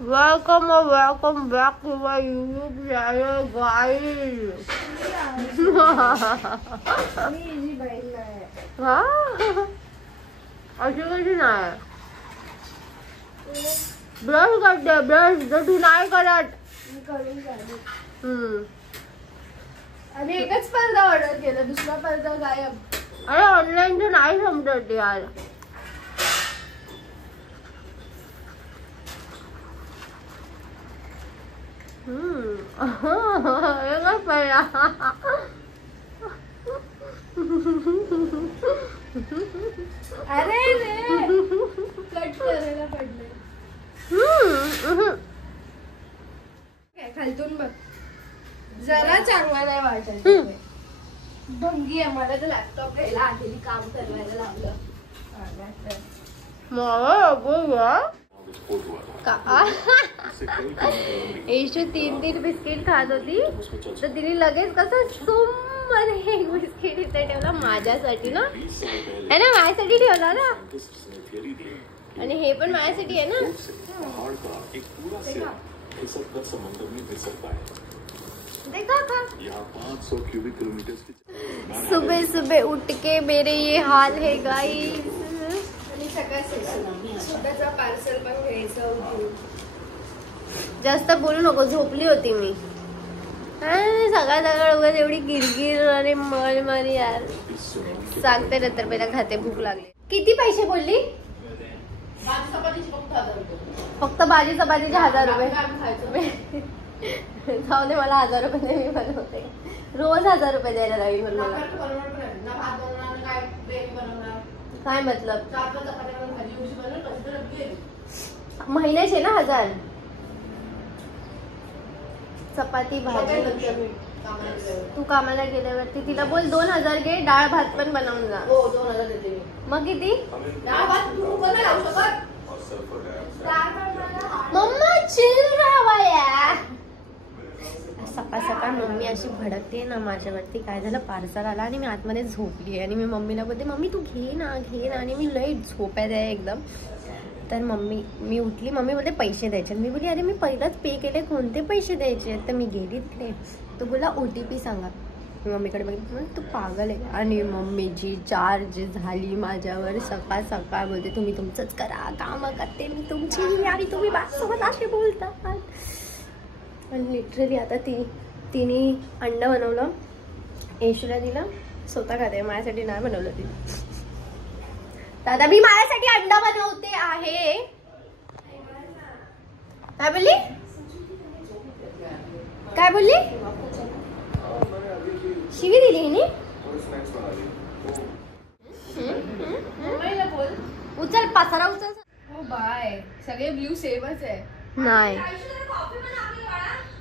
welcome back to my YouTube channel, guys. हा अशी कशी नाही ब्रश करते ब्रश जर तू नाही करत आणि एकच पडदा ऑर्डर केला दुसरा पडदा गायब. अरे ऑनलाईन तर नाही समजत यार. एकच पडला. अरे रे कट करायला पडले. खालतून बघ जरा चांगला नाही वाटत. भंगी आहे. मला तर लॅपटॉप घ्यायला आधी काम करायला लागलं. येशू 3 बिस्किट खात होती तर तिने लगेच कसं सुम मध्ये एक बिस्किट इथे ठेवला माझ्यासाठी ना. है ना माझ्यासाठी ठेवला ना. आणि हे पण माझ्यासाठी आहे ना. सुबह सुबह उठ के मेरे ये हाल है गाइस. आणि स्वतःचा पार्सल पण घ्यायचं. जास्त बोलू नको झोपली होती मी. सकाळ सकाळ उगाच एवढी गिरगिर आणि मळमळी यार. सांगते नंतर पहिला खाते भूक लागली. किती पैसे बोलली? फक्त भाजी चपातीचे 1000 रुपये. जाऊ दे मला 1000 रुपये मी बनवते. रोज 1000 रुपये द्यायला लागेल मला. काय मतलब महिन्याचे ना 1000 चपाती भाजी. तू कामाला गेल्यावरती तिला बोल 2000 घे. डाळ भात पण बनवून जा. 2000 देते मी. मग किती? मम्मा चिल राहावा. सकाळ सकाळ मम्मी अशी भडकते ना माझ्यावरती. काय झालं पार्सल आला आणि मी आतमध्ये झोपली आणि मी मम्मीला बोलते मम्मी तू घे ना आणि मी लई झोप्यात आहे एकदम. तर मी उठली. मम्मी बोलते पैसे द्यायचे. मी बोलली अरे मी पहिलाच पे केले कोणते पैसे द्यायचे. तर मी गेली तिकडे. तो बोला OTP सांगा. मी मम्मीकडे बघितलं तू पागल आहे. आणि मम्मीची चार्ज झाली माझ्यावर. सकाळ सकाळ बोलते तुम्ही तुमचंच करा कामं करते मी तुमची आणि तुम्ही माझ्यासोबत असे बोलतात. आणि लिटरली आता तिने अंड बनवलं. येशूला दिलं. स्वतः खाते. माझ्यासाठी नाही बनवलं तिने. दादा मी माझ्यासाठी अंडा बनवते आहे. काय बोलली? काय बोलली? शिवी दिली हिने. उचल पसारा उचल. हो बाय सगळे ब्ल्यू सेमच आहे. नाही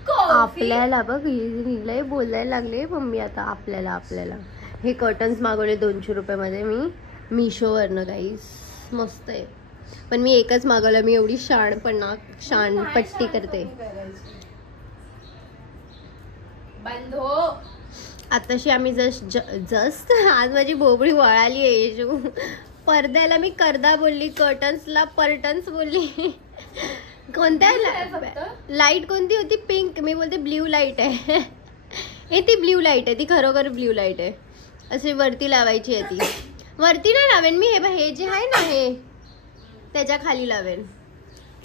आपल्याला बघ लय बोलायला लागले मम्मी. आता आपल्याला हे कर्टन्स मागवले 200 रुपयामध्ये मी मिशोवरनं. गाईस मस्त आहे. पण मी एकच मागवलं. मी एवढी शानपट्टी करते. आताशी आम्ही जस्ट आज माझी बोबडी वळाली आहे. पडद्याला मी करदा बोलली. कर्टन्सला पर्टन्स बोलली. कोणत्या लाईट कोणती होती? पिंक. मी बोलते ब्ल्यू लाईट आहे. हे ती ब्ल्यू लाईट आहे. ती खरोखर ब्ल्यू लाईट आहे. अशी वरती लावायची आहे. ती वरती नाही लावेन मी. हे जे आहे ना हे त्याच्या खाली लावेन.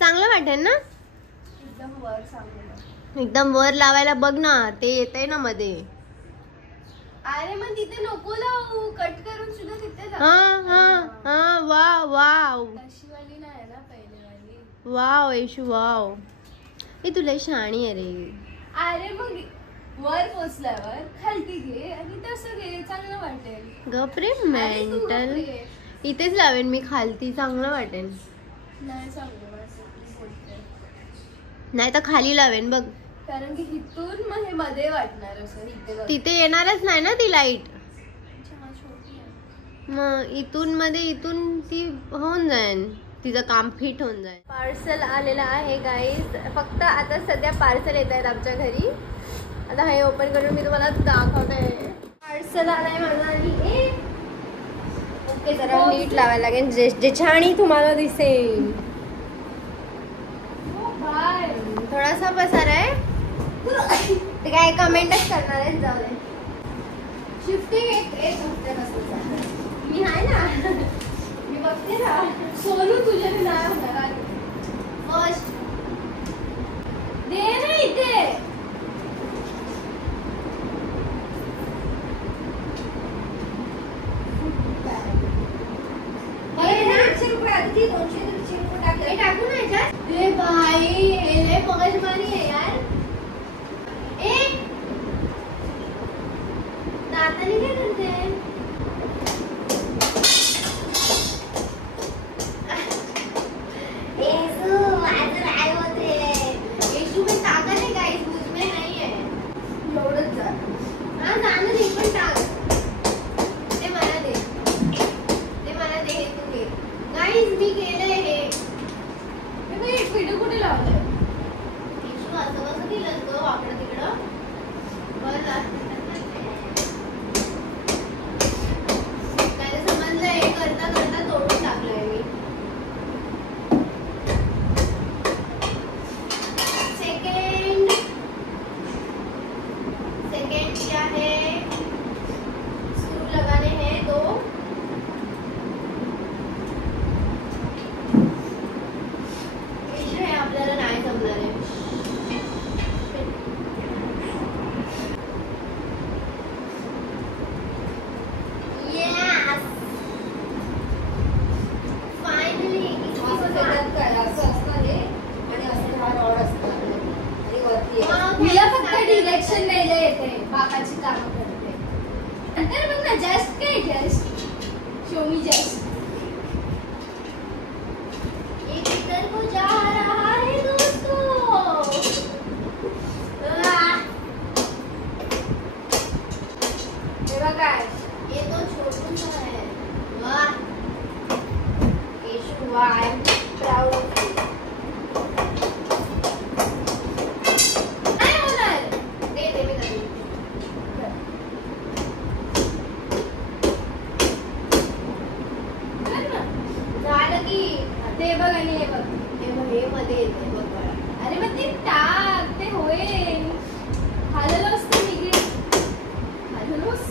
चांगलं वाटेल ना. एकदम वर लावायला बघ ना. ते येत आहे ना मध्ये. अरे मग तिथे नको लावू. कट करून सुद्धा तिथे वाव अशीवाली नाही ना पहिलेवाली. वाव येशू वाव. हे तुला शाणी आहे रे. अरे मग वर पोचल्यावर खालती घे आणि तसं घे. चांगलं वाटेल. गपरे मेंटल. इथेच लावेन मी खालती. चांगलं वाटेल. नाही चांगलं वाटेल. नाही तर खाली लावेन बघ. कारण की इथून मग हे मध्ये वाटणार असं. तिथे येणारच नाही ना ती लाईट. मग इथून ती होऊन जाईल. तिचं काम फिट होऊन जाईल. पार्सल आलेलं आहे गाईज. फक्त आता सध्या पार्सल येत आहेत आमच्या घरी. आता हे ओपन करून मी तुम्हाला दाखवते. पार्सल आलाय माझा. आणि ओके जरा नीट लावायला लागेल जे छाणी तुम्हाला दिसेल. थोडासा पसारा आहे ते काय कमेंटच करणार आहे. जाऊ दे. शिफ्टिंग एक हफ्ते कसं मी आहे ना. मी बघते ना. सोनू तुझ्या नाही होणार. फर्स्ट दे ना इथे. टाकू ना याच्यात. ए भाई हे लय मगजमारी आहे यार. दाताने काय करते. येशू में ताकत है गाइस, मुझ में नहीं है. एवढंच जा. हा जाणं नाही पण टाक. ते मला दे. ते मला दे. हे तू घे. गाइस मी केलंय हे. एक व्हिडिओ कुठे लावलाय. येशू असं कसं दिलं ग वाकडं तिकडं. बरं काय समजलं. हे करता करता तोडून टाकलंय मी. सेकंड क्या है. स्क्रू लगाने हैं 2. हे आपल्याला नाही जमणार आहे. Yes. Finally. मला फक्त डिरेक्शन द्यायला येते. बाबाची कामं करते. नंतर मग ना जस्ट काय जस्ट शो मी जस्ट. ये किधर को जा रहा है दोस्तों. तेव्हा काय ये तो छोटू सा है. वाह Yeshu, I am proud of you. नाही होणार. दे दे मी करते. कर ना. झालं की. ते बघ आणि हे बघ. हे मध्ये येते बघ मला. अरे मग ते टाक. ते होईल. हललो असतं निघे. हललोस.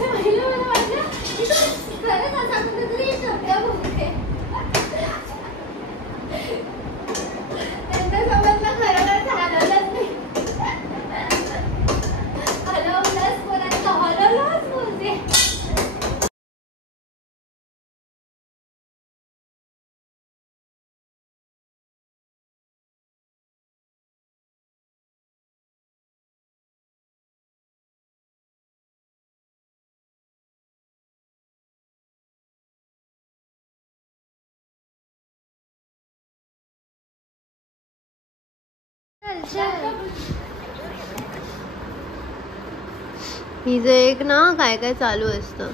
पहिलं मला वाटलं की तू खरंच असा कुठेतरी शब्द बोलते. नंतर समजलं खरंच हलवलंच नाही. हलवलंच कोणाचं हलवलंच बोलते. हिचं एक ना काय काय चालू असतं.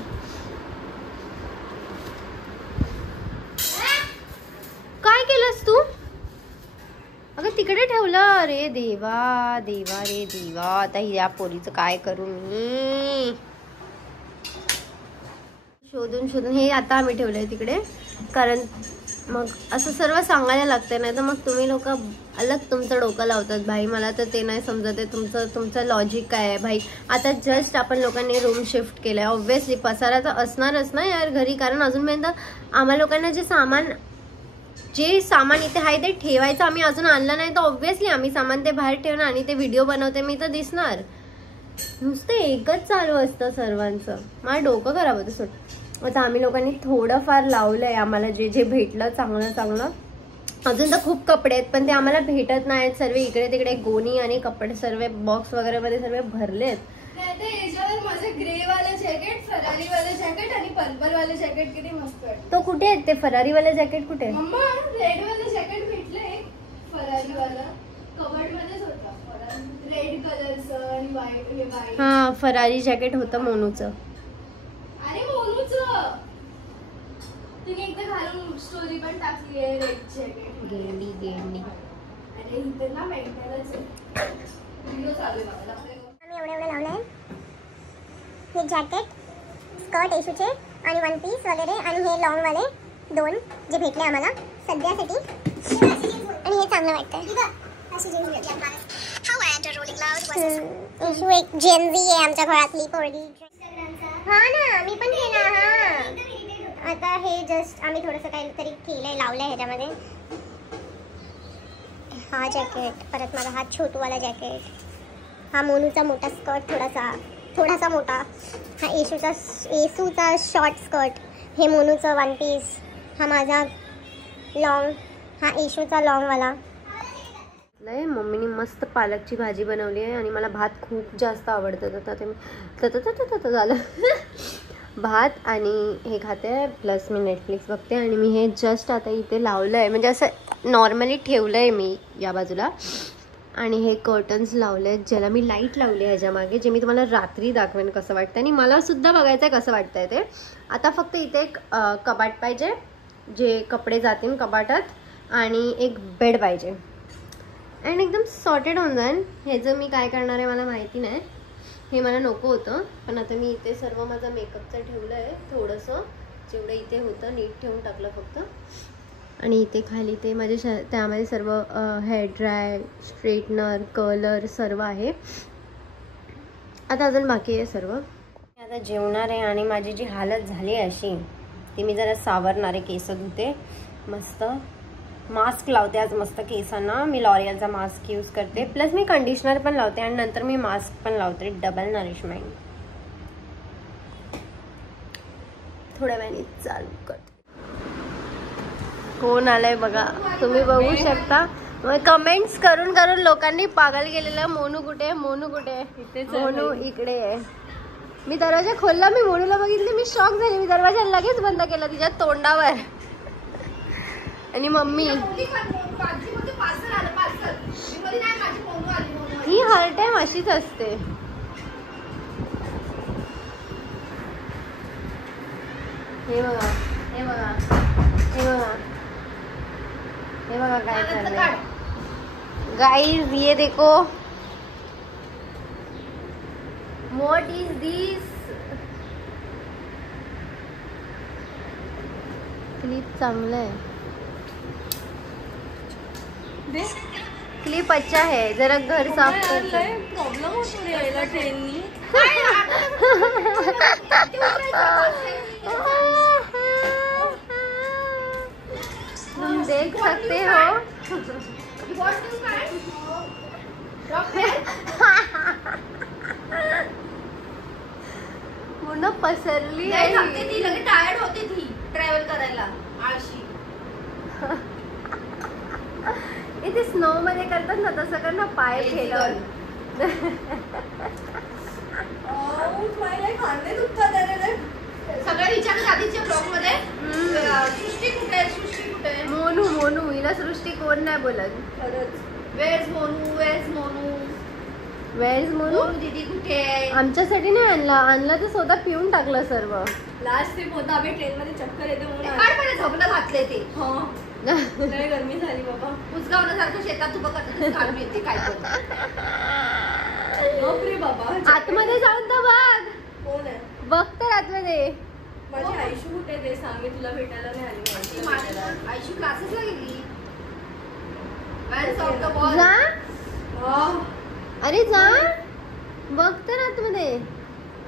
काय केलंस तू. अगं तिकडे ठेवलं. अरे देवा देवा रे देवा. आता या पोरीचं काय करू मी. शोधून शोधून हे आता आम्ही ठेवलंय तिकडे. कारण मग असं सर्व सांगायला लागतं. नाही तर मग तुम्ही लोक अलग तुमचं डोकं लावतात भाई. मला तर ते नाही समजत आहे तुमचं लॉजिक काय आहे भाई. आता जस्ट आपण लोकांनी रूम शिफ्ट केलं आहे. ऑब्व्हियसली पसारा तर असणारच ना यार घरी. कारण अजूनपर्यंत आम्हा लोकांना जे सामान इथे आहे ते ठेवायचं आम्ही अजून आणलं नाही. तर ऑब्व्हियसली आम्ही सामान ते बाहेर ठेवणार आणि ते व्हिडिओ बनवते मी तर दिसणार. नुसतं एकच चालू असतं सर्वांचं. मला डोकं खराब होतं. सोड. आता आम्ही लोकांनी थोडंफार लावलंय. आम्हाला जे जे भेटलं चांगलं चांगलं. अजून तर खूप कपडे आहेत पण ते आम्हाला भेटत नाहीत. सर्व इकडे तिकडे गोणी आणि कपडे सर्व बॉक्स वगैरे मध्ये सर्व भरलेत. माझे ग्रे वाले जॅकेट, फरारी वाले जॅकेट आणि पर्पल वाले जॅकेट किती मस्त वाटतं. तो कुठे आहेत ते फरारी वाले जॅकेट कुठे. मम्मा रेड वाले जॅकेट भेटले. फरारी वाला कबर्ड मध्येच होता. रेड कलरचं आणि व्हाईट. हा फरारी जॅकेट होतं मोनूचं. अरे मोनूचं तिने एकदा घालून स्टोरी पण टाकली आहे. रेड जॅकेट गेंडी गेंडी. अरे इथे ना मेंटलच व्हिडिओ चालू आहे. आम्ही एवढे लावले. हे जॅकेट, स्कर्ट येशूचे आणि वन पीस वगैरे, आणि हे लॉंग वाले 2 जे भेटले आम्हाला सध्यासाठी, आणि हे चांगलं वाटतंय. येशू एक जेनझी आहे आमच्या घरातली पोरगी. हा ना, मी पण केला. हा आता हे जस्ट आम्ही थोडंसं काहीतरी केलंय, लावलंय ह्याच्यामध्ये. हा जॅकेट, परत माझा हा छोटूवाला जॅकेट, हा मोनूचा मोठा स्कर्ट, थोडासा मोठा, हा येसूचा शॉर्ट स्कर्ट, हे मोनूचं वन पीस, हा माझा लॉंग, हा येशूचा लॉंगवाला. मम्मीने मस्त पालकची भाजी बनवली आहे आणि मला भात खूप जास्त आवडतं. आता ते झालं भात आणि हे खाते, प्लस मी नेटफ्लिक्स बघते. आणि मी हे जस्ट आता इथे लावलं आहे, म्हणजे असं नॉर्मली ठेवलं आहे मी या बाजूला. आणि हे कर्टन्स लावले आहेत, ज्याला मी लाईट लावली आहे ह्याच्या मागे, जे मी तुम्हाला रात्री दाखवेन कसं वाटतं. आणि मला सुद्धा बघायचं आहे कसं वाटतंय ते. आता फक्त इथे एक कपाट पाहिजे जे कपडे जातील कपाटात, आणि एक बेड पाहिजे, अँड एकदम सॉर्टेड होऊन जाईल. ह्याचं मी काय करणार आहे मला माहिती नाही, हे मला नको होतं. पण आता मी इथे सर्व माझा मेकअपचं ठेवलं आहे, थोडंसं जेवढं इथे होतं नीट ठेवून टाकलं फक्त. आणि इथे खाली ते माझे त्यामध्ये सर्व हेअर ड्राय, स्ट्रेटनर, कर्लर सर्व आहे. आता अजून बाकी आहे सर्व. आता जेवणार आहे आणि माझी जी हालत झाली आहे अशी, ती मी जरा सावरणार आहे. केस धुते, मस्त मास्क लावते आज मस्त केसांना. मी लॉरियलचा मास्क यूज करते, प्लस मी कंडिशनर पण लावते आणि नंतर मी मास्क पण लावते, डबल नरिशमेंट. थोड्या वेळाने चालू करते. कोण आलंय बघा, तुम्ही बघू शकता. कमेंट्स करून करून लोकांनी पागल केलेलं. मोनू कुठे, मोनू कुठे, मोनू इकडे आहे. मी दरवाजा खोलला, मी मोनूला बघितले, मी शॉक झाले. मी दरवाजा लगेच बंद केला तिच्या तोंडावर. आणि मम्मी ही हर टाइम अशीच असते. हे बघा, हे बघा, हे बघा, हे बघा काय चाललंय गाइस. ये देखो, व्हाट इज दिस. क्लिप चांगलं आहे, क्लिप अच्छा है. जरा घर साफ करते. प्रॉब्लेम होतो यायला ट्रेननी. तुम देख सकते हो. पूर्ण पसरली आहे. ती लगे टायर्ड होती थी ट्रॅव्हल करायला, आळशी. इथे स्नो मध्ये करतात ना तसं कर ना, पाय ठेवलं. सगळ्या विचारत आधीच्या ब्लॉग मध्ये सृष्टी कुठे, सृष्टी कुठे. मोनू, मोनू, हिला सृष्टी कोण नाही बोलत. Wears Monu, wears Monu, wears Monu. दीदी कुठे आहे. आमच्यासाठी नाही आणलं तर स्वतः पिऊन टाकलं सर्व. लास्ट ट्रिप होता, आम्ही ट्रेन मध्ये चक्कर येते म्हणून झोपलं घातले ते. लय गरमी झाली बाबा. उसगावण्यासारखं शेतात उभं करतात, काढून येते काय बाबा. आतमध्ये जाऊन तर बघ. कोण आहे बघ तर आतमध्ये. माझी आयशू कुठे ते सांग, मी तुला भेटायला नाही आली. आयशू क्लासेसला गेली. जा, अरे जा, बघ तर आतमध्ये.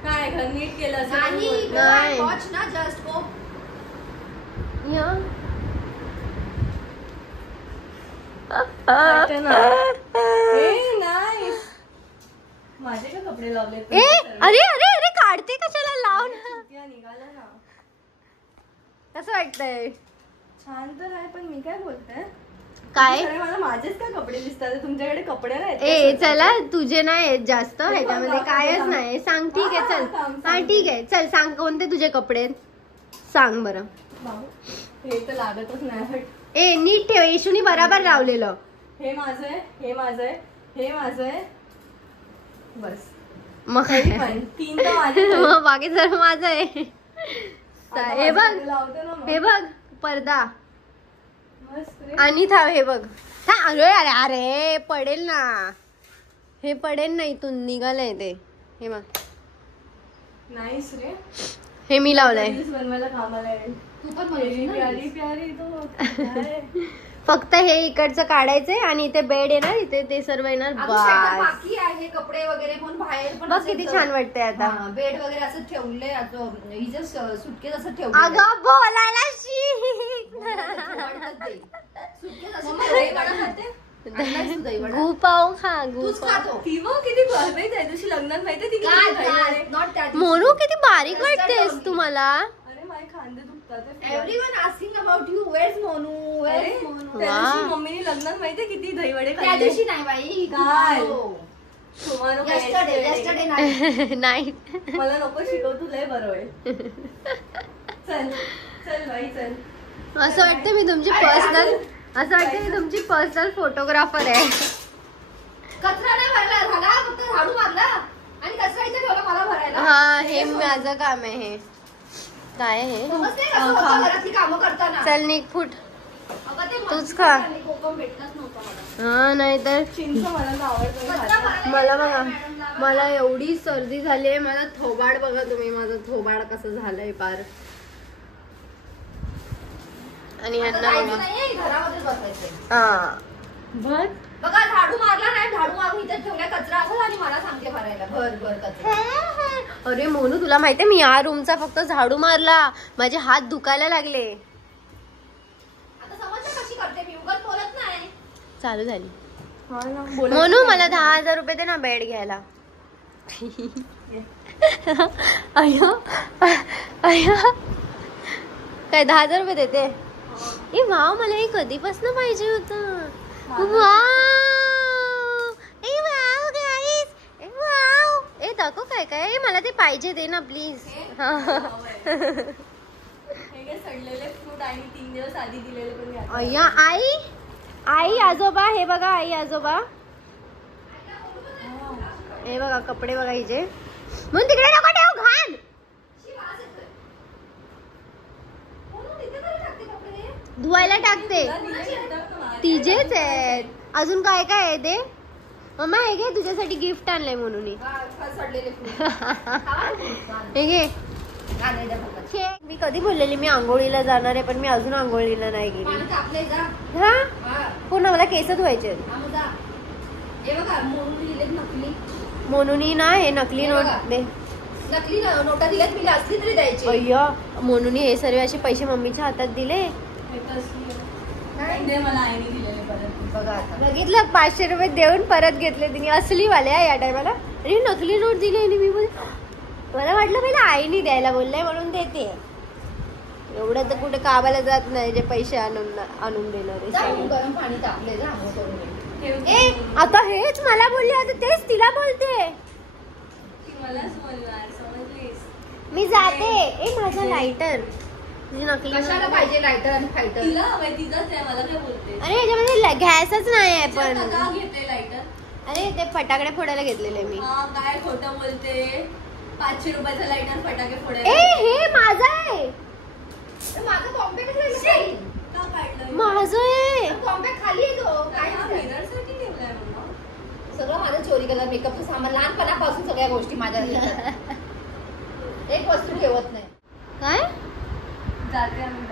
काय घर नीट केलं नाही. वॉच ना, जस्ट गो. माझे का कपडे लावले. अरे अरे अरे, काढते कशाला, लाव ना. निघाला ना. कसं वाटतंय. छान तर आहे, पण मी काय बोलते काय, मला माझेच काय कपडे दिसतात, तुमच्याकडे कपडे नाही. ए चला, तुझे नाही जास्त, ह्याच्यामध्ये कायच नाही. सांग. ठीक आहे चल. हा ठीक आहे चल, सांग कोणते तुझे कपडे सांग बरं. हे तर लागतच नाही. ए नीट ठेव, येशूनी बराबर लावलेलं. हे माझं आहे, हे माझं आहे, हे माझं आहे, बस. मग 3 तर माझे. मग बाकी सर्व माझं आहे. हे बघ, हे बघ पडदा. आणि थांब, हे बघ. अरे अरे अरे, पडेल ना, हे पडेल ना इथून, निघालंय ते. हे बघ, नाईस रे. हे मी लावलंय. बनवायला कामाला येईल. तू पण प्यारी प्यारी तो काय. फक्त हे इकडचं काढायचंय आणि इथे बेड येणार, इथे ते सर्व येणार. बाकी आहे कपडे वगैरे म्हणून बाहेर पण बघ किती छान वाटतंय आता. बेड वगैरे असं ठेवलंय. हिचं सुटकेस असं ठेवलं. अगं बोलायला शिक. सुटकेस असं ठेवलंय. गु पाव खा. गु ती मग किती माहिती त्या दिवशी लग्नात माहितीये ती मोनू किती बारीक वाटतेस तुम्हाला. अरे माझे खांदे दुखतात. Everyone asking about you. Wears Monu. Wears Monu. त्या दिवशी मम्मीने लग्नात माहितीये किती दहीवडे खाल्ले. त्या दिवशी नाही बाई. काल yesterday नाही. मला नको शिकव. तू लय बरं आहे. चल चल बाई चल. असं वाटतं मी तुमची पर्सनल फोटोग्राफर आहे. कचरा नाही भरला झाला. फक्त झाडू मारला आणि कचरा इथे ठेवला मला भरायला. हा हे माझं काम आहे. हे काय हे घरातली कामं करताना. चल निघ फुट. तूच खा. कोकम भेटलाच नव्हता मला. हा नाही तर चिंच मला आवडतं. मला बघा, मला एवढी सर्दी झाली आहे. मला थोबाड बघा तुम्ही. माझं थोबाड कसं झालंय पार. आणि यांना घरामध्ये बसायचंय. हा बघ बघा झाडू मारला नाही. झाडू मारून इथे ठेवल्या कचरा असं आणि मला सांगते भरायला. भर भर कचरा. अरे मोनू तुला माहितीये मी या रूमचा फक्त झाडू मारला, माझे हात दुखायला लागले. आता समजलं कशी करते मी. उगाच बोलत नाही. चालू झाली. मोनू मला 10,000 रुपये दे ना बेड घ्यायला. अय्या अय्या काय 10,000 रुपये देते. ए वाव मला हे कधीपासून पाहिजे होतं. ए दाखव काय काय. मला ते पाहिजे दे ना प्लीज. अय्या आई आई आजोबा हे बघा. आई आजोबा हे बघा कपडे बघा हिचे. म्हणून तिकडे नको ठेव घाण. धुवायला टाकते. तिचेच आहेत. अजून काय काय आहे ते. मम्मा हे घे तुझ्यासाठी गिफ्ट आणलंय म्हणून. हे घे. मी कधी बोललेली मी आंघोळीला जाणार आहे, पण मी अजून आंघोळीला नाही गेली. हा पूर्ण मला केस धुवायचे. मोनूनी ना हे नकली नोट दे. नकली नोटा दिल्यात मी. असली तरी द्यायची. अय्या मोनूनी हे सर्व असे पैसे मम्मीच्या हातात दिले. बघितलं 500 रुपये देऊन परत घेतले तिने. असली वाले या टायमाला. आणि नकली नोट दिली. मी मला वाटलं पहिला आईनी द्यायला बोललंय म्हणून देते. एवढं तर कुठे कामाला जात नाही जे पैसे आणून देणार. गरम पाणी तापले. ए आता हेच मला बोलले, आता तेच तिला बोलते. मी जाते. ए माझा लायटर नकली. कशाला पाहिजे लायटर आणि फायटर. अरे याच्यामध्ये गॅसच नाही आहे पण. लायटर. अरे ते फटाकडे फोडायला घेतलेले मी. काय खोटं बोलते. 500 रुपयाचा लायटर फटाके फोडायला. ए हे माझं आहे. माझं कॉम्पॅक्ट माझं आहे. कॉम्पॅक्ट खाली येतो. काय सगळं माझं चोरी केलं. मेकअपचं सामान लहानपणापासून सगळ्या गोष्टी माझ्या. एक वस्तू ठेवत नाही. काय जाते आम्ही.